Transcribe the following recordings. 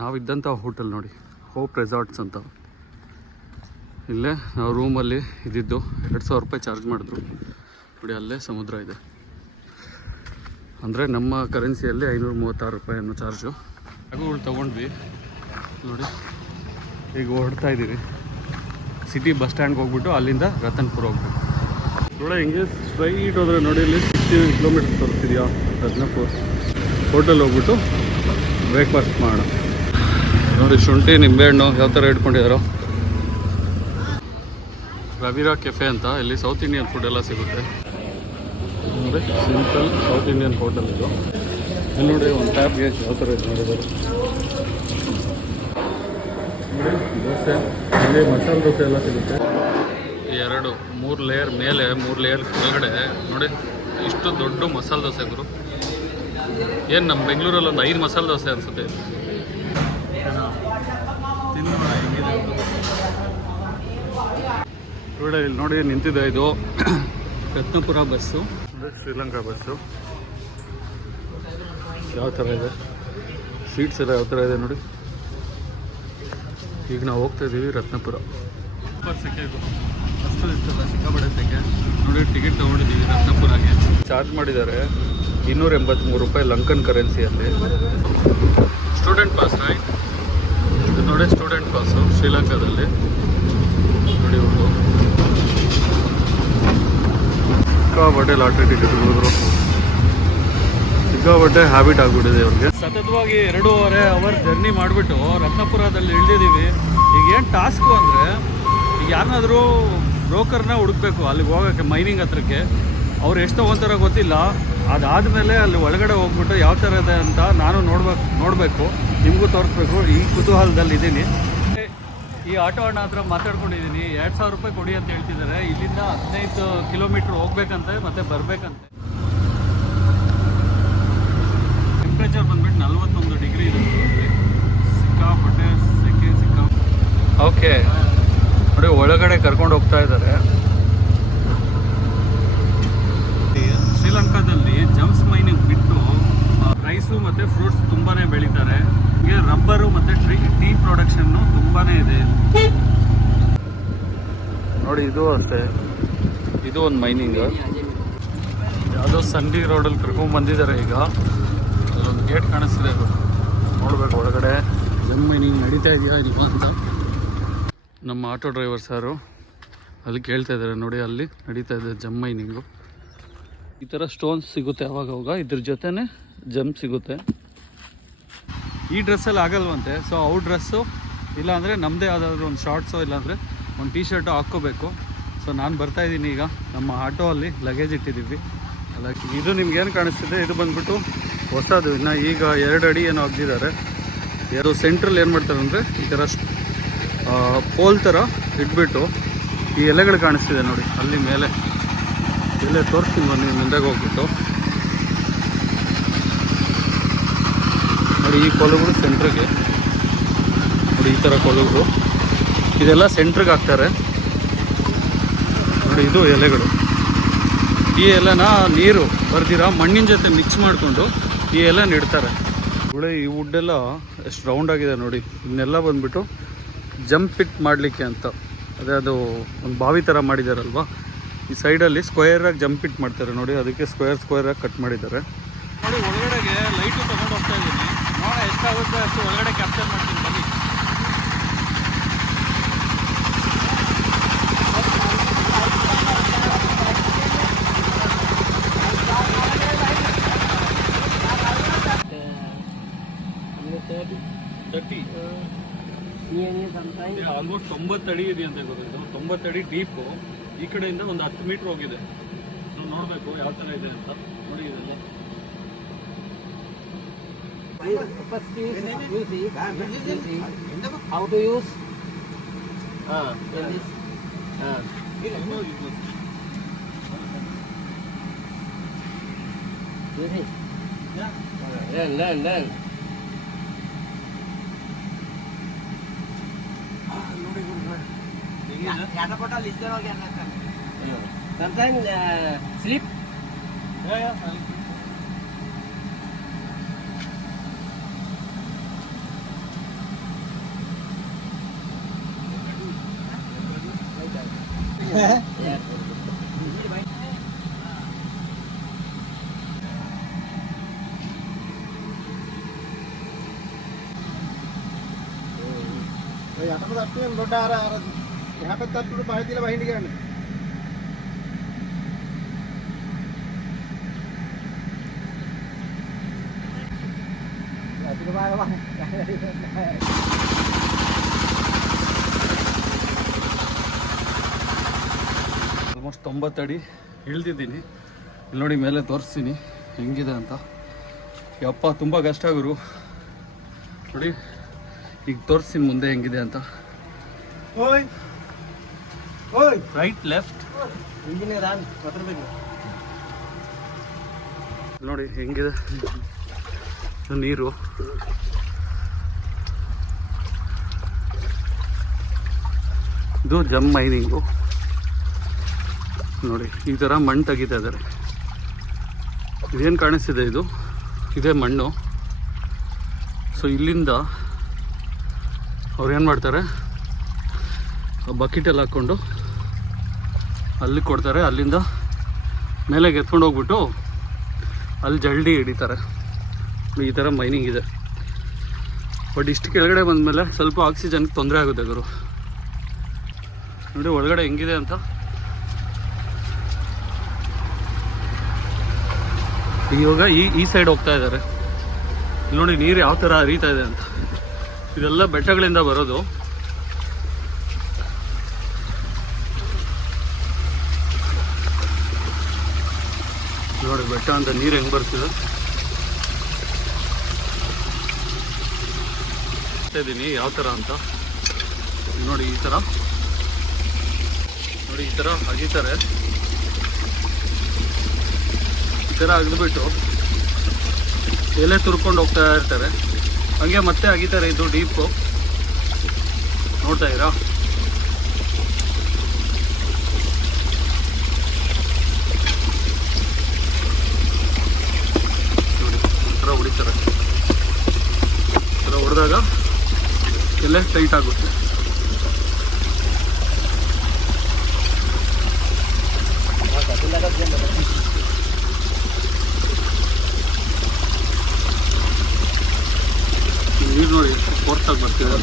ನಾವಿದ್ದಂಥ hotel ನೋಡಿ, hope resorts ಅಂತ. ಇಲ್ಲೇ ನಾವು ರೂಮಲ್ಲಿ ಇದ್ದಿದ್ದು. 2,000 ರೂಪಾಯಿ ಚಾರ್ಜ್ ಮಾಡಿದ್ರು ನೋಡಿ. ಅಲ್ಲೇ ಸಮುದ್ರ ಇದೆ. ಅಂದರೆ ನಮ್ಮ ಕರೆನ್ಸಿಯಲ್ಲಿ 536 ರೂಪಾಯಿ ಅನ್ನೋ ಚಾರ್ಜು. ಬ್ಯಾಗುಗಳು ತೊಗೊಂಡ್ವಿ ನೋಡಿ. ಈಗ ಹೊರಡ್ತಾ ಇದ್ದೀವಿ. ಸಿಟಿ ಬಸ್ ಸ್ಟ್ಯಾಂಡ್ಗೆ ಹೋಗ್ಬಿಟ್ಟು ಅಲ್ಲಿಂದ ರತನ್ಪುರ ಹೋಗ್ಬೇಕು ನೋಡಿ. ಹಿಂಗೆ ಸ್ಟ್ರೈಟ್ ಹೋದರೆ ನೋಡಿ, ಇಲ್ಲಿ 69 ಕಿಲೋಮೀಟರ್ಸ್ ತೋರಿಸ್ತಿದೆಯಾ ರತ್ನಪುರ. ಹೋಟೆಲ್ ಹೋಗ್ಬಿಟ್ಟು ಬ್ರೇಕ್ಫಾಸ್ಟ್ ಮಾಡೋಣ ನೋಡಿ. ಶುಂಠಿ ನಿಂಬೆಹಣ್ಣು ಯಾವ ಥರ ಇಟ್ಕೊಂಡಿದ್ದಾರೋ. ರವಿರಾ ಕೆಫೆ ಅಂತ, ಇಲ್ಲಿ ಸೌತ್ ಇಂಡಿಯನ್ ಫುಡ್ ಎಲ್ಲ ಸಿಗುತ್ತೆ ನೋಡಿ. ಸಿಂಪಲ್ ಸೌತ್ ಇಂಡಿಯನ್ ಹೋಟೆಲ್ ಇದು. ಇಲ್ಲಿ ನೋಡಿ ಒಂದು ಟ್ಯಾಪ್ಗೆ ಯಾವ ಥರ ಇದು ಮಾಡಿದ್ದಾರೆ ನೋಡಿ. ದೋಸೆ, ಇಲ್ಲಿ ಮಸಾಲೆ ದೋಸೆ ಎಲ್ಲ ಸಿಗುತ್ತೆ. 3 ಲೇಯರ್ ಮೇಲೆ 3 ಲೇಯರ್ ಕೆಳಗಡೆ ನೋಡಿ. ಇಷ್ಟು ದೊಡ್ಡ ಮಸಾಲೆ ದೋಸೆ ಗುರು. ಏನು ನಮ್ಮ ಬೆಂಗಳೂರಲ್ಲಿ ಒಂದು 5 ಮಸಾಲೆ ದೋಸೆ ಅನಿಸುತ್ತೆ. ನೋಡಿ ಇಲ್ಲಿ ನೋಡಿ ನಿಂತಿದೆ. ಇದು ರತ್ನಪುರ ಬಸ್ಸು, ಶ್ರೀಲಂಕಾ ಬಸ್ಸು. ಯಾವ ಥರ ಇದೆ ಸೀಟ್ಸ್ ಎಲ್ಲ ಯಾವ ಥರ ಇದೆ ನೋಡಿ. ಈಗ ನಾವು ಹೋಗ್ತಾ ಇದ್ದೀವಿ ರತ್ನಪುರ. ಸೂಪರ್ ಸೆಕೆ ಇದು, ಅಷ್ಟು ಇರ್ತಲ್ಲ ಸಿಕ್ಕಾಪಟ್ಟೆ ಸೆಕೆ ನೋಡಿ. ಟಿಕೆಟ್ ತೊಗೊಂಡಿದ್ದೀವಿ ರತ್ನಪುರಗೆ. ಚಾರ್ಜ್ ಮಾಡಿದ್ದಾರೆ 283 ರೂಪಾಯಿ ಲಂಕನ್ ಕರೆನ್ಸಿಯಲ್ಲಿ. ಸ್ಟೂಡೆಂಟ್ ಪಾಸ್ ರೈಟ್ ಇದು ನೋಡಿ. ಸ್ಟೂಡೆಂಟ್ ಪಾಸು ಶ್ರೀಲಂಕಾದಲ್ಲಿ ನೋಡಿ. ಒಂದು ಸಿಕ್ಕಾಪಟ್ಟೆ ಲಾಟ್ರಿ ಟಿಕೆಟ್ ಹೋದ್ರು. ಸಿಕ್ಕಾಪಟ್ಟೆ ಹ್ಯಾಬಿಟ್ ಆಗಿಬಿಟ್ಟಿದೆ ಅವ್ರಿಗೆ. ಸತತವಾಗಿ 2.5 ಅವರ್ ಜರ್ನಿ ಮಾಡಿಬಿಟ್ಟು ರತ್ನಪುರದಲ್ಲಿ ಇಳಿದಿದ್ದೀವಿ. ಈಗ ಏನು ಟಾಸ್ಕು ಅಂದರೆ, ಈಗ ಯಾರನ್ನಾದರೂ ಬ್ರೋಕರ್ನ ಹುಡುಕ್ಬೇಕು ಅಲ್ಲಿಗೆ ಹೋಗೋಕ್ಕೆ, ಮೈನಿಂಗ್ ಹತ್ರಕ್ಕೆ. ಅವ್ರು ಎಷ್ಟು ತೊಗೊತಾರೋ ಗೊತ್ತಿಲ್ಲ. ಅದಾದಮೇಲೆ ಅಲ್ಲಿ ಒಳಗಡೆ ಹೋಗ್ಬಿಟ್ಟು ಯಾವ ಥರ ಇದೆ ಅಂತ ನಾನು ನೋಡಬೇಕು, ನಿಮಗೂ ತೋರಿಸ್ಬೇಕು. ಈ ಕುತೂಹಲದಲ್ಲಿ ಇದ್ದೀನಿ. ಈ ಆಟೋ ಅಣ್ಣ ಹತ್ರ ಮಾತಾಡ್ಕೊಂಡಿದ್ದೀನಿ. 2,000 ರೂಪಾಯಿ ಕೊಡಿ ಅಂತ ಹೇಳ್ತಿದ್ದಾರೆ. ಇಲ್ಲಿಂದ 15 ಕಿಲೋಮೀಟ್ರ್ ಹೋಗ್ಬೇಕಂತೆ ಮತ್ತು ಬರಬೇಕಂತೆ. ಟೆಂಪ್ರೇಚರ್ ಬಂದ್ಬಿಟ್ಟು 41 ಡಿಗ್ರಿ ಇದೆ. ಸಿಕ್ಕಾಪಟ್ಟೆ ಸೆಕೆ ಓಕೆ ನೋಡಿ. ಒಳಗಡೆ ಕರ್ಕೊಂಡು ಹೋಗ್ತಾ ಇದ್ದಾರೆ. ಶ್ರೀಲಂಕಾದಲ್ಲಿ ಜಮ್ಸ್ ಮೈನಿಂಗ್ ಬಿಟ್ಟು ರೈಸು ಮತ್ತು ಫ್ರೂಟ್ಸ್ ತುಂಬಾ ಬೆಳೀತಾರೆ. ಹೀಗೆ ರಬ್ಬರು ಮತ್ತು ಟೀ ಪ್ರೊಡಕ್ಷನ್ನು ತುಂಬಾ ಇದೆ ನೋಡಿ. ಇದು ಅಷ್ಟೇ, ಇದು ಒಂದು ಮೈನಿಂಗ್. ಯಾವುದೋ ಸಂಡಿ ರೋಡಲ್ಲಿ ಕರ್ಕೊಂಡು ಬಂದಿದ್ದಾರೆ. ಈಗ ಅಲ್ಲೊಂದು ಗೇಟ್ ಕಾಣಿಸ್ತಿದೆ, ಅದು ನೋಡಬೇಕು ಒಳಗಡೆ ಜಮ್ ಮೈನಿಂಗ್ ನಡೀತಾ ಇದೆಯಾ ಇಲ್ಲ ಅಂತ. ನಮ್ಮ ಆಟೋ ಡ್ರೈವರ್ ಸಾರು ಅಲ್ಲಿ ಕೇಳ್ತಾ ಇದ್ದಾರೆ ನೋಡಿ. ಅಲ್ಲಿ ನಡೀತಾ ಇದೆ ಜಮ್ ಮೈನಿಂಗು. ಈ ಥರ ಸ್ಟೋನ್ಸ್ ಸಿಗುತ್ತೆ ಅವಾಗ. ಇದ್ರ ಜೊತೆನೇ ಜಮ್ ಸಿಗುತ್ತೆ. ಈ ಡ್ರೆಸ್ಸಲ್ಲಿ ಆಗಲ್ವಂತೆ. ಸೊ ಅವ್ರ ಡ್ರೆಸ್ಸು ಇಲ್ಲಾಂದರೆ ನಮ್ಮದೇ ಯಾವುದಾದ್ರೂ ಒಂದು ಶಾರ್ಟ್ಸು ಇಲ್ಲಾಂದರೆ ಒಂದು ಟೀ ಶರ್ಟು ಹಾಕ್ಕೋಬೇಕು. ಸೊ ನಾನು ಬರ್ತಾಯಿದ್ದೀನಿ. ಈಗ ನಮ್ಮ ಆಟೋ ಅಲ್ಲಿ ಲಗೇಜ್ ಇಟ್ಟಿದ್ದೀವಿ. ಅಲ್ಲ, ಇದು ನಿಮ್ಗೇನು ಕಾಣಿಸ್ತಿದೆ, ಇದು ಬಂದ್ಬಿಟ್ಟು ಹೊಸದು. ಇನ್ನು ಈಗ 2 ಅಡಿ ಏನೋ ಹಾಕ್ತಿದ್ದಾರೆ. ಯಾರು ಸೆಂಟ್ರಲ್ಲಿ ಏನು ಮಾಡ್ತಾರೆ ಅಂದರೆ, ಈ ಥರ ಪೋಲ್ ಥರ ಇಟ್ಬಿಟ್ಟು ಈ ಎಲೆಗಳು ಕಾಣಿಸ್ತಿದೆ ನೋಡಿ ಅಲ್ಲಿ ಮೇಲೆ. ಇಲ್ಲೇ ತೋರಿಸ್ತೀನಿ ಬನ್ನಿ, ಮುಂದೆಗೆ ಹೋಗ್ಬಿಟ್ಟು ನೋಡಿ. ಈ ಕೊಲುಗಳು ಸೆಂಟ್ರಿಗೆ ನೋಡಿ, ಈ ಥರ ಕೊಲುಗಳು ಇದೆಲ್ಲ ಸೆಂಟ್ರಿಗೆ ಹಾಕ್ತಾರೆ ನೋಡಿ. ಇದು ಎಲೆಗಳು. ಈ ಎಲೆನ ನೀರು ಬರ್ದಿರ ಮಣ್ಣಿನ ಜೊತೆ ಮಿಕ್ಸ್ ಮಾಡಿಕೊಂಡು ಈ ಎಲೆ ನೆಡ್ತಾರೆ. ಈ ವುಡ್ಡೆಲ್ಲ ಎಷ್ಟು ರೌಂಡ್ ಆಗಿದೆ ನೋಡಿ. ಇದನ್ನೆಲ್ಲ ಬಂದುಬಿಟ್ಟು ಜಂಪ್ ಪಿಟ್ ಮಾಡಲಿಕ್ಕೆ ಅಂತ. ಅದೇ ಅದು ಒಂದು ಬಾವಿ ಥರ ಮಾಡಿದ್ದಾರಲ್ವ, ಈ ಸೈಡಲ್ಲಿ ಸ್ಕ್ವೇರಾಗಿ ಜಂಪ್ ಪಿಟ್ ಮಾಡ್ತಾರೆ ನೋಡಿ. ಅದಕ್ಕೆ ಸ್ಕ್ವೇರಾಗಿ ಕಟ್ ಮಾಡಿದ್ದಾರೆ ನೋಡಿ. ಒಳಗಡೆಗೆ ಲೈಟು ತೊಗೊಂಡು ಹೋಗ್ತಾ ಇದ್ದೀನಿ. ನೋಡೋಣ ಎಷ್ಟಾಗುತ್ತೆ ಅಷ್ಟು ಒಳಗಡೆ ಕ್ಯಾಪ್ಚರ್ ಮಾಡ್ತೀನಿ ಬನ್ನಿ. ಆಲ್ಮೋಸ್ಟ್ 90 ಅಡಿ ಇದೆ ಅಂತ ಗೊತ್ತಿದ್ದು. 90 ಅಡಿ ಡೀಪು. ಈ ಕಡೆಯಿಂದ ಒಂದು 10 ಮೀಟ್ರ್ ಹೋಗಿದೆ. ನಾವು ನೋಡಬೇಕು ಯಾವ ಥರ ಇದೆ ಅಂತ ನೋಡಿ. ಇದೆಲ್ಲ how to use learn sometimes sleep. Yeah. යටම තට්ටුවෙන් රොඩ අර එහා පැත්ත තට්ටුවට පහේ තියලා බහින්න කියන්නේ. අපිට බාරවා. ಆಲ್ಮೋಸ್ಟ್ 90 ಅಡಿ ಇಳಿದಿದ್ದೀನಿ. ಇಲ್ಲಿ ನೋಡಿ ಮೇಲೆ ತೋರಿಸ್ತೀನಿ ಹೆಂಗಿದೆ ಅಂತ. ಯಪ್ಪ ತುಂಬ ಕಷ್ಟ ಗುರು. ನೋಡಿ ಈಗ ತೋರಿಸ್ತೀನಿ ಮುಂದೆ ಹೆಂಗಿದೆ ಅಂತ. ಓಯ್ ಓಯ್ ರೈಟ್ ಲೆಫ್ಟ್ ಇಂಜಿನಿಯರ್ ಆನ್ ಮಾತಾಡಬೇಕು ನೋಡಿ ಹೆಂಗಿದೆ ನೀರು. ಇದು ಜಮ್ ಮೈನಿಂಗು. ನೋಡಿ ಈ ಥರ ಮಣ್ಣು ತೆಗಿತಾ ಇದ್ದಾರೆ. ಇದೇನು ಕಾಣಿಸ್ತಿದೆ ಇದು ಇದೇ ಮಣ್ಣು. ಸೊ ಇಲ್ಲಿಂದ ಅವ್ರು ಏನು ಮಾಡ್ತಾರೆ, ಬಕೆಟಲ್ಲಿ ಹಾಕ್ಕೊಂಡು ಅಲ್ಲಿ ಕೊಡ್ತಾರೆ. ಅಲ್ಲಿಂದ ಮೇಲೆಗೆ ಎತ್ಕೊಂಡು ಹೋಗ್ಬಿಟ್ಟು ಅಲ್ಲಿ ಜಲ್ಡಿ ಹಿಡಿತಾರೆ. ಈ ಥರ ಮೈನಿಂಗ್ ಇದೆ. ಬಟ್ ಇಷ್ಟು ಕೆಳಗಡೆ ಬಂದಮೇಲೆ ಸ್ವಲ್ಪ ಆಕ್ಸಿಜನ್ಗೆ ತೊಂದರೆ ಆಗುತ್ತೆ ಗುರು. ನೋಡಿ ಒಳಗಡೆ ಹೆಂಗಿದೆ ಅಂತ. ಇವಾಗ ಈ ಸೈಡ್ ಹೋಗ್ತಾ ಇದ್ದಾರೆ. ನೋಡಿ ನೀರು ಯಾವ ಥರ ಹರಿತಾ ಇದೆ ಅಂತ. ಇದೆಲ್ಲ ಬೆಟ್ಟಗಳಿಂದ ಬರೋದು. ನೋಡಿ ಬೆಟ್ಟ ಅಂತ ನೀರು ಹೆಂಗೆ ಬರ್ತಿದೆ. ಇದ್ದೀನಿ ಯಾವ ಥರ ಅಂತ. ನೋಡಿ ಈ ಥರ ಅಗಿತಾರೆ. ಈ ಥರ ಅಗಿದ್ಬಿಟ್ಟು ಎಲೆ ತುರ್ಕೊಂಡು ಹೋಗ್ತಾ ಇರ್ತಾರೆ. ಹಂಗೆ ಮತ್ತೆ ಅಗಿತಾರೆ. ಇದು ಡೀಪು ನೋಡ್ತಾ ಇರಾ. ನೋಡಿ ಈ ಥರ ಹೊಡಿತಾರೆ. ಈ ಥರ ಹೊಡೆದಾಗ ಎಲೆ ಟೈಟ್ ಆಗುತ್ತೆ. ನೀರು ನೋಡಿ ಫೋರ್ಸಾಗಿ ಬರ್ತಿದೆ.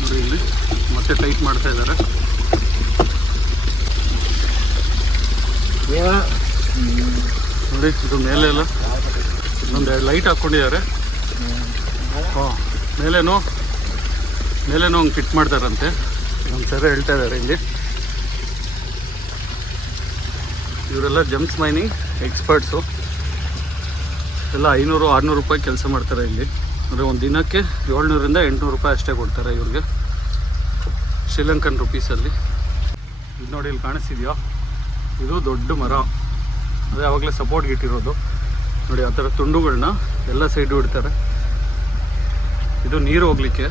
ನೋಡಿ ಇಲ್ಲಿ ಮತ್ತೆ ಟೈಟ್ ಮಾಡ್ತಾ ಇದ್ದಾರೆ. ನೋಡಿ ಇದು ಮೇಲೆ ಎಲ್ಲ ಇನ್ನೊಂದು ಲೈಟ್ ಹಾಕ್ಕೊಂಡಿದ್ದಾರೆ. ಹಾಂ ಮೇಲೇನೋ ಹಂಗೆ ಫಿಟ್ ಮಾಡ್ತಾರಂತೆ. ನಮ್ಮ ಸರ್ ಹೇಳ್ತಾ ಇದ್ದಾರೆ ಇಲ್ಲಿ. ಇವರೆಲ್ಲ ಜಮ್ಸ್ ಮೈನಿಂಗ್ ಎಕ್ಸ್ಪರ್ಟ್ಸು. ಎಲ್ಲ 500-600 ರೂಪಾಯಿ ಕೆಲಸ ಮಾಡ್ತಾರೆ ಇಲ್ಲಿ. ಅಂದರೆ ಒಂದು ದಿನಕ್ಕೆ 700-800 ರೂಪಾಯಿ ಅಷ್ಟೇ ಕೊಡ್ತಾರೆ ಇವ್ರಿಗೆ, ಶ್ರೀಲಂಕನ್ ರುಪೀಸಲ್ಲಿ. ಇದು ನೋಡಿ ಇಲ್ಲಿ ಕಾಣಿಸ್ತಿದೆಯಾ, ಇದು ದೊಡ್ಡ ಮರ. ಅದೇ ಆವಾಗಲೇ ಸಪೋರ್ಟ್ಗೆ ಇಟ್ಟಿರೋದು. ನೋಡಿ ಆ ಥರ ತುಂಡುಗಳನ್ನ ಎಲ್ಲ ಸೈಡು ಇಡ್ತಾರೆ. ಇದು ನೀರು ಹೋಗ್ಲಿಕ್ಕೆ.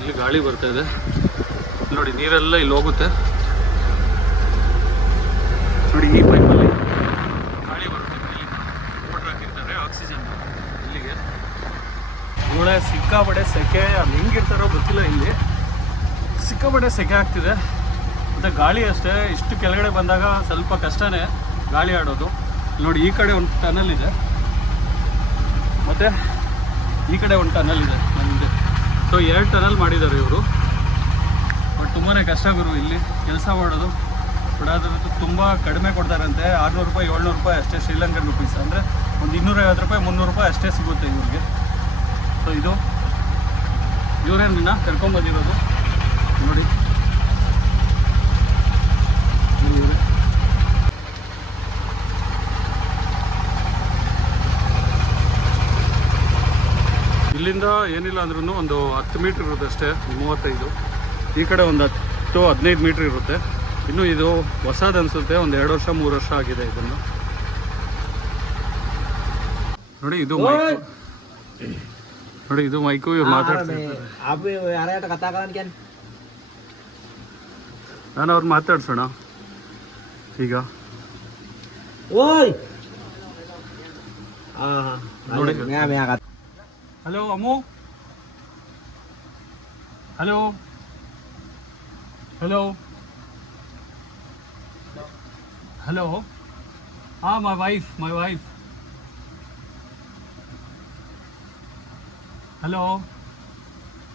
ಇಲ್ಲಿ ಗಾಳಿ ಬರ್ತಾ ಇದೆ ನೋಡಿ, ನೀರೆಲ್ಲ ಇಲ್ಲಿ ಹೋಗುತ್ತೆ. ನೋಡಿ ಈ ಪೈಪಲ್ಲಿ ಗಾಳಿ ಬರುತ್ತೆ. ಇಲ್ಲಿ ಮೋಟ್ರ್ ಹಾಕಿರ್ತಾರೆ ಆಕ್ಸಿಜನ್ ಇಲ್ಲಿಗೆ. ನೋಡ ಸಿಕ್ಕಾಪಡೆ ಸೆಕೆ. ಅದು ಹೆಂಗಿರ್ತಾರೋ ಗೊತ್ತಿಲ್ಲ. ಇಲ್ಲಿ ಸಿಕ್ಕಾಪಡೆ ಸೆಕೆ ಆಗ್ತಿದೆ. ಮತ್ತು ಗಾಳಿ ಅಷ್ಟೇ. ಇಷ್ಟು ಕೆಳಗಡೆ ಬಂದಾಗ ಸ್ವಲ್ಪ ಕಷ್ಟನೇ ಗಾಳಿ ಆಡೋದು. ನೋಡಿ ಈ ಕಡೆ ಒಂದು ಟನಲ್ ಇದೆ, ಮತ್ತು ಈ ಕಡೆ ಒಂದು ಟನಲ್ ಇದೆ ನಮ್ಮದು. ಸೊ 2 ಟನಲ್ ಮಾಡಿದ್ದಾರೆ ಇವರು. ಬಟ್ ತುಂಬಾ ಕಷ್ಟ ಗುರು ಇಲ್ಲಿ ಕೆಲಸ ಮಾಡೋದು. ಬಟ್ ಅದ್ರದ್ದು ತುಂಬ ಕಡಿಮೆ ಕೊಡ್ತಾರಂತೆ. 600 ರೂಪಾಯಿ 700 ರೂಪಾಯಿ ಅಷ್ಟೇ ಶ್ರೀಲಂಕನ್ ರುಪೀಸ್. ಅಂದರೆ ಒಂದು 250 ರೂಪಾಯಿ 300 ರೂಪಾಯಿ ಅಷ್ಟೇ ಸಿಗುತ್ತೆ ಇವ್ರಿಗೆ. ಸೊ ಇದು ಇವರೇನ ಕರ್ಕೊಂಬಂದಿರೋದು ನೋಡಿ. ಇಲ್ಲಿಂದ ಏನಿಲ್ಲ ಅಂದ್ರೂ ಒಂದು 10 ಮೀಟ್ರ್ ಇರುತ್ತೆ ಅಷ್ಟೇ, 35. ಈ ಕಡೆ ಒಂದು 10-15 ಮೀಟ್ರ್ ಇರುತ್ತೆ. ಇನ್ನು ಇದು ಹೊಸದು ಅನಿಸುತ್ತೆ, ಒಂದು 2 ವರ್ಷ 3 ವರ್ಷ ಆಗಿದೆ ಇದನ್ನು. ನೋಡಿ ಇದು ಮೈಕು. ನೋಡಿ ಇದು ಮೈಕು. ಇವ್ರು ಮಾತಾಡ್ತಾರೆ. ನಾನು ಅವ್ರು ಮಾತಾಡ್ಸೋಣ ಈಗ. ಓಯ್ ನೋಡಿ. ಹಲೋ ಅಮ್ಮು, ಹಲೋ ಹಲೋ ಹಲೋ. ಹಾಂ, ಮೈ ವೈಫ್ ಹಲೋ,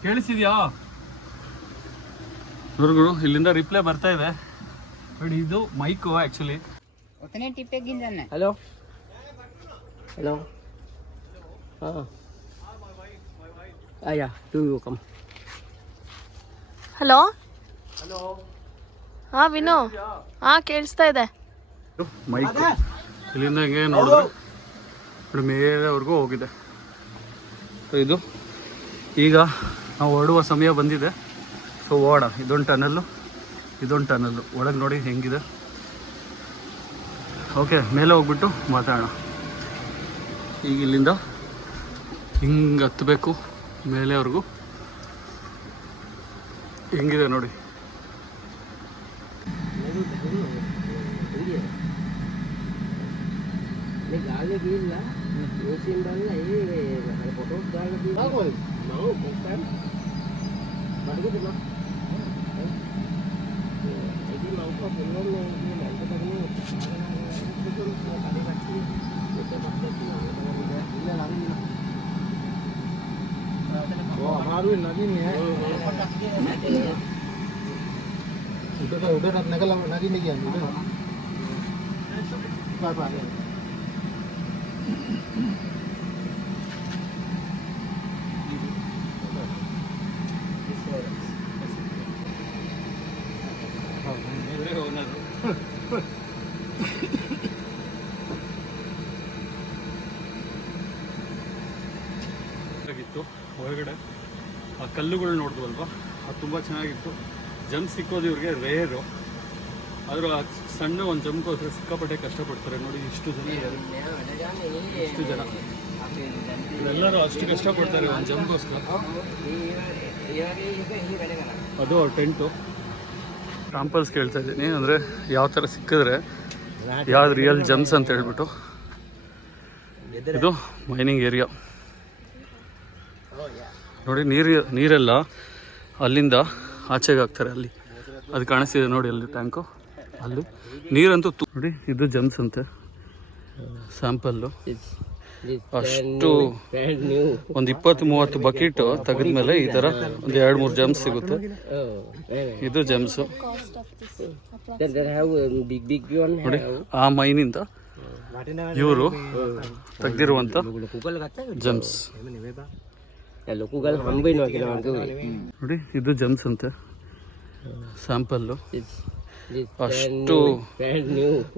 ಕೇಳಿಸಿದ್ಯಾ? ಗುರುಗಳು ಇಲ್ಲಿಂದ ರಿಪ್ಲೈ ಬರ್ತಾ ಇದೆ. ಬಟ್ ಇದು ಮೈಕು ಆ್ಯಕ್ಚುಲಿ. ಹಲೋ ಹಲೋ ಹಾಂ ಆಯಾ to you come. Hello hello, ಹಾ ವಿನು, ಹಾ ಕೇಳಿಸ್ತಾ ಇದೆ. ಮೈಕು ಇಲ್ಲಿಂದ ಹಿಂಗೆ ನೋಡಿದ್ರೆ ನೋಡಿ ಮೇಲೆವರೆಗೂ ಹೋಗಿದೆ. ಇದು ಈಗ ನಾವು ಹೊರಡುವ ಸಮಯ ಬಂದಿದೆ. ಸೊ ಹೋಗೋಣ. ಇದೊಂದು ಟನಲ್ಲು ಒಳಗೆ ನೋಡಿ ಹೆಂಗಿದೆ. ಓಕೆ, ಮೇಲೆ ಹೋಗ್ಬಿಟ್ಟು ಮಾತಾಡೋಣ. ಈಗ ಇಲ್ಲಿಂದ ಹಿಂಗೆ ಹತ್ತಬೇಕು ಮೇಲೆವರೆಗೂ. ಹೆಂಗಿದೆ ನೋಡಿ. ಆಗಿತ್ತು ಹೊರಗಡೆ ಆ ಕಲ್ಲುಗಳು ನೋಡಿದ್ವಲ್ವ, ಅದು ತುಂಬ ಚೆನ್ನಾಗಿತ್ತು. ಜಂಪ್ ಸಿಕ್ಕೋದು ಇವ್ರಿಗೆ ರೇರು. ಆದರೂ ಆ ಸಣ್ಣ ಒಂದು ಜಂಪ್ಗೋಸ್ಕರ ಸಿಕ್ಕಾಪಟ್ಟೆ ಕಷ್ಟಪಡ್ತಾರೆ. ನೋಡಿ ಇಷ್ಟು ಜನ ಇದ್ದಾರೆ, ಇಷ್ಟು ಜನ ಎಲ್ಲರೂ ಅಷ್ಟು ಕಷ್ಟಪಡ್ತಾರೆ ಒಂದು ಜಂಪ್ಗೋಸ್ಕರ. ಅದು ಟೆಂಟು. ಸ್ಯಾಂಪಲ್ಸ್ ಕೇಳ್ತಾ ಇದ್ದೀನಿ, ಅಂದರೆ ಯಾವ ಥರ ಸಿಕ್ಕಿದ್ರೆ ಯಾವ್ದು ರಿಯಲ್ ಜಂಪ್ಸ್ ಅಂತ ಹೇಳ್ಬಿಟ್ಟು. ಇದು ಮೈನಿಂಗ್ ಏರಿಯಾ ನೋಡಿ. ನೀರೆಲ್ಲ ಅಲ್ಲಿಂದ ಆಚೆಗೆ ಹಾಕ್ತಾರೆ. ಅಲ್ಲಿ ಅದು ಕಾಣಿಸ್ತಿದೆ ನೋಡಿ, ಅಲ್ಲಿ ಟ್ಯಾಂಕು. ಅಲ್ಲಿ ನೀರಂತೂ ನೋಡಿ. ಇದು ಜಂಪ್ಸ್ ಅಂತೆ ಸ್ಯಾಂಪಲ್ಲು. ಅಷ್ಟು ಒಂದು 20-30 ಬಕೆಟ್ ತೆಗೆದ್ಮೇಲೆ ಈ ಥರ ಒಂದು 2-3 ಜಂಪ್ಸ್ ಸಿಗುತ್ತೆ. ಇದು ಜಂಪ್ಸು ನೋಡಿ. ಆ ಮೈನಿಂದ ಇವರು ತೆಗ್ದಿರುವಂಥ ಜಂಪ್ಸ್ ನೋಡಿ. ಇದು ಜಂಪ್ಸ್ ಅಂತೆ ಸ್ಯಾಂಪಲ್ಲು. ಅಷ್ಟು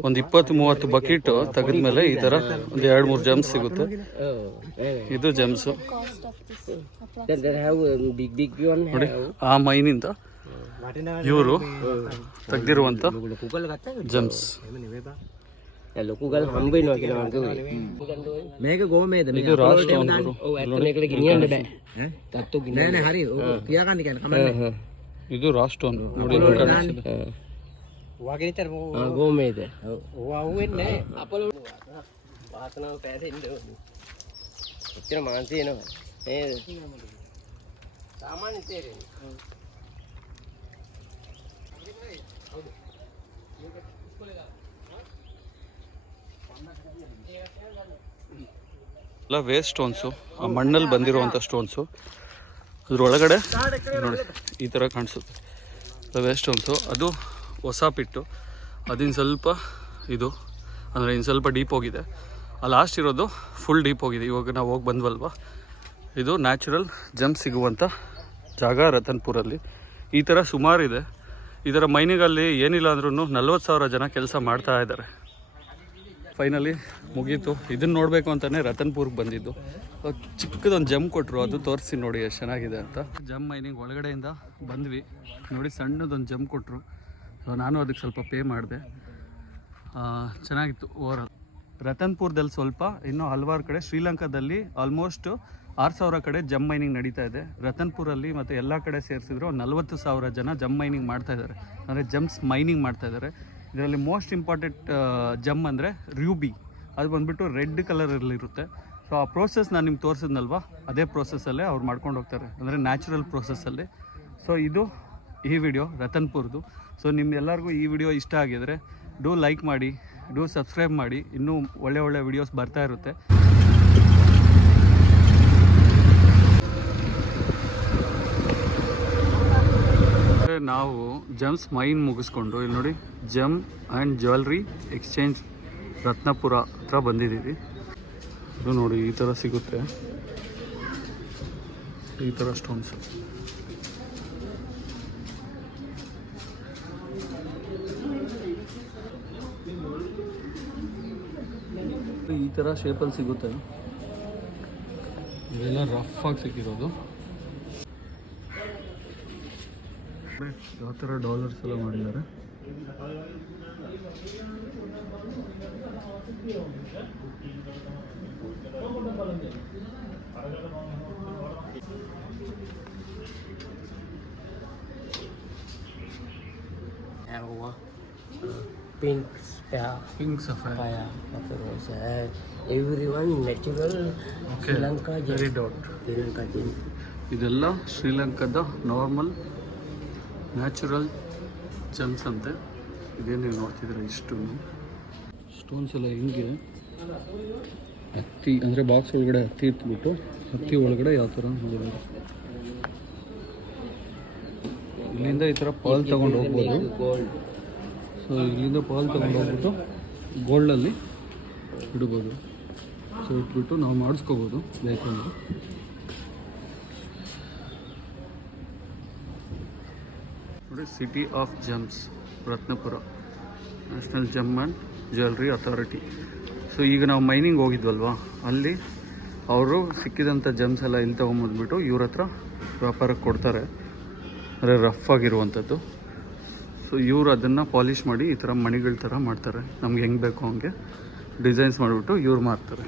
ಒಂದು 20-30 ಬಕೆಟ್ ತೆಗೆದ್ಮೇಲೆ ಈ ಥರ ಒಂದು 2-3 ಜಂಪ್ಸ್ ಸಿಗುತ್ತೆ. ಇದು ಜಂಪ್ಸು ನೋಡಿ. ಆ ಮೈನಿಂದ ಇವರು ತೆಗ್ದಿರುವಂಥ ಜಂಪ್ಸ್. ಇದು ರಾ ಸ್ಟೋನ್. ಇದು ರಾ ಸ್ಟೋನ್ ನೋಡಿ. ಗೋಮೇದೆ ಎಲ್ಲ ವೇಸ್ಟ್ ಸ್ಟೋನ್ಸು, ಆ ಮಣ್ಣಲ್ಲಿ ಬಂದಿರುವಂಥ ಸ್ಟೋನ್ಸು. ಅದ್ರೊಳಗಡೆ ನೋಡಿ ಈ ಥರ ಕಾಣಿಸುತ್ತೆ ವೇಸ್ಟ್ ಸ್ಟೋನ್ಸು. ಅದು ಹೊಸ ಪಿಟ್ಟು. ಅದಿನ್ನು ಸ್ವಲ್ಪ ಇದು ಅಂದರೆ ಇನ್ನು ಸ್ವಲ್ಪ ಡೀಪ್ ಹೋಗಿದೆ. ಆ ಲಾಸ್ಟ್ ಇರೋದು ಫುಲ್ ಡೀಪ್ ಹೋಗಿದೆ. ಇವಾಗ ನಾವು ಹೋಗಿ ಬಂದ್ವಲ್ವ. ಇದು ನ್ಯಾಚುರಲ್ ಜಂಪ್ ಸಿಗುವಂಥ ಜಾಗ ರತನ್ಪುರಲ್ಲಿ. ಈ ಥರ ಸುಮಾರಿದೆ. ಇದರ ಮೈನಿಂಗಲ್ಲಿ ಏನಿಲ್ಲ ಅಂದ್ರೂ 40,000 ಜನ ಕೆಲಸ ಮಾಡ್ತಾ ಇದ್ದಾರೆ. ಫೈನಲಿ ಮುಗೀತು. ಇದನ್ನು ನೋಡಬೇಕು ಅಂತಲೇ ರತನ್ಪುರ್ಗೆ ಬಂದಿದ್ದು. ಚಿಕ್ಕದೊಂದು ಜಂಪ್ ಕೊಟ್ಟರು, ಅದು ತೋರಿಸಿ ನೋಡಿ ಎಷ್ಟು ಚೆನ್ನಾಗಿದೆ ಅಂತ. ಜಂಪ್ ಮೈನಿಂಗ್ ಒಳಗಡೆಯಿಂದ ಬಂದ್ವಿ ನೋಡಿ. ಸಣ್ಣದೊಂದು ಜಂಪ್ ಕೊಟ್ಟರು. ನಾನು ಅದಕ್ಕೆ ಸ್ವಲ್ಪ ಪೇ ಮಾಡಿದೆ. ಚೆನ್ನಾಗಿತ್ತು ಓವರಾಲ್. ರತನ್ಪುರದಲ್ಲಿ ಸ್ವಲ್ಪ, ಇನ್ನೂ ಹಲವಾರು ಕಡೆ ಶ್ರೀಲಂಕಾದಲ್ಲಿ ಆಲ್ಮೋಸ್ಟ್ 6,000 ಕಡೆ ಜಮ್ ಮೈನಿಂಗ್ ನಡೀತಾ ಇದೆ. ರತನ್ಪುರಲ್ಲಿ ಮತ್ತು ಎಲ್ಲ ಕಡೆ ಸೇರಿಸಿದ್ರು 40,000 ಜನ ಜಮ್ ಮೈನಿಂಗ್ ಮಾಡ್ತಾ ಇದ್ದಾರೆ, ಅಂದರೆ ಜಮ್ಸ್ ಮೈನಿಂಗ್ ಮಾಡ್ತಾ ಇದ್ದಾರೆ. ಇದರಲ್ಲಿ ಮೋಸ್ಟ್ ಇಂಪಾರ್ಟೆಂಟ್ ಜಮ್ ಅಂದರೆ ರೂಬಿ, ಅದು ಬಂದುಬಿಟ್ಟು ರೆಡ್ ಕಲರಲ್ಲಿರುತ್ತೆ. ಸೊ ಆ ಪ್ರೋಸೆಸ್ ನಾನು ನಿಮ್ಗೆ ತೋರಿಸಿದ್ನಲ್ವ, ಅದೇ ಪ್ರೋಸೆಸ್ಸಲ್ಲೇ ಅವ್ರು ಮಾಡ್ಕೊಂಡು ಹೋಗ್ತಾರೆ, ಅಂದರೆ ನ್ಯಾಚುರಲ್ ಪ್ರೋಸೆಸ್ಸಲ್ಲಿ. ಸೊ ಇದು ಈ ವಿಡಿಯೋ ರತನ್ಪುರ್ದು. ಸೊ ನಿಮ್ಗೆಲ್ಲರಿಗೂ ಈ ವಿಡಿಯೋ ಇಷ್ಟ ಆಗಿದರೆ ಡೂ ಲೈಕ್ ಮಾಡಿ, ಡೂ ಸಬ್ಸ್ಕ್ರೈಬ್ ಮಾಡಿ, ಇನ್ನೂ ಒಳ್ಳೆ ವಿಡಿಯೋಸ್ ಬರ್ತಾ ಇರುತ್ತೆ. ನಾವು ಜಮ್ಸ್ ಮೈನ್ ಮುಗಿಸ್ಕೊಂಡು ಇಲ್ಲಿ ನೋಡಿ ಜಮ್ ಆ್ಯಂಡ್ ಜ್ಯುವೆಲ್ರಿ ಎಕ್ಸ್ಚೇಂಜ್ ರತ್ನಪುರ ಹತ್ರ ಬಂದಿದ್ದೀವಿ. ಇದು ನೋಡಿ ಈ ಥರ ಸಿಗುತ್ತೆ, ಈ ಥರ ಸ್ಟೋನ್ಸು. ಈ ಥರ ಶೇಪಲ್ಲಿ ಸಿಗುತ್ತೆ, ಇವೆಲ್ಲ ರಫ್ ಆಗಿ ಸಿಕ್ಕಿರೋದು. ಯಾವ ಥರ ಡಾಲರ್ಸ್ ಎಲ್ಲ ಮಾಡಿದ್ದಾರೆ. Pink sapphire. Everyone natural. Okay. Sri Lanka Very dot. Sri Lanka gem. ಇದೆಲ್ಲ ಶ್ರೀಲಂಕಾದ ನಾರ್ಮಲ್ ನ್ಯಾಚುರಲ್ ಜಮ್ಸ್ ಅಂತೆ. ಇದೇ ನೀವು ನೋಡ್ತಿದ್ರೆ ಇಷ್ಟು ಸ್ಟೋನ್ಸ್ ಎಲ್ಲ ಹಿಂಗೆ ಹತ್ತಿ, ಅಂದರೆ ಬಾಕ್ಸ್ ಒಳಗಡೆ ಹತ್ತಿ ಇಟ್ಬಿಟ್ಟು ಹತ್ತಿ ಒಳಗಡೆ ಯಾವ ಥರ ನೋಡಿದ್ದಾರೆ. ಇಲ್ಲಿಂದ ಈ ಥರ ಪಾಲ್ ತೊಗೊಂಡು ಹೋಗ್ಬೋದು. ಸೊ ಇಲ್ಲಿಂದ ಪಾಲ್ ತೊಗೊಂಡು ಹೋಗ್ಬಿಟ್ಟು ಗೋಲ್ಡಲ್ಲಿ ಇಡ್ಬೋದು. ಸೊ ಇಟ್ಬಿಟ್ಟು ನಾವು ಮಾಡಿಸ್ಕೋಬೋದು ಬೇಕಂದ್ರೆ. ನೋಡಿ, city of gems Ratnapura, national gym and jewellery authority. So ಈಗ ನಾವು ಮೈನಿಂಗ್ ಹೋಗಿದ್ವಲ್ವಾ, ಅಲ್ಲಿ ಅವರು ಸಿಕ್ಕಿದಂಥ ಜಮ್ಸ್ ಎಲ್ಲ ಇಲ್ಲಿ ತೊಗೊಂಬಂದ್ಬಿಟ್ಟು ಇವ್ರ ಹತ್ರ ವ್ಯಾಪಾರಕ್ಕೆ ಕೊಡ್ತಾರೆ, ಅಂದರೆ ರಫ್ ಆಗಿರುವಂಥದ್ದು. ಸೊ ಇವರು ಅದನ್ನು ಪಾಲಿಷ್ ಮಾಡಿ ಈ ಥರ ಮಣಿಗಳ ಥರ ಮಾಡ್ತಾರೆ, ನಮ್ಗೆ ಹೆಂಗೆ ಬೇಕೋ ಹಂಗೆ ಡಿಸೈನ್ಸ್ ಮಾಡಿಬಿಟ್ಟು ಇವ್ರು ಮಾರ್ತಾರೆ.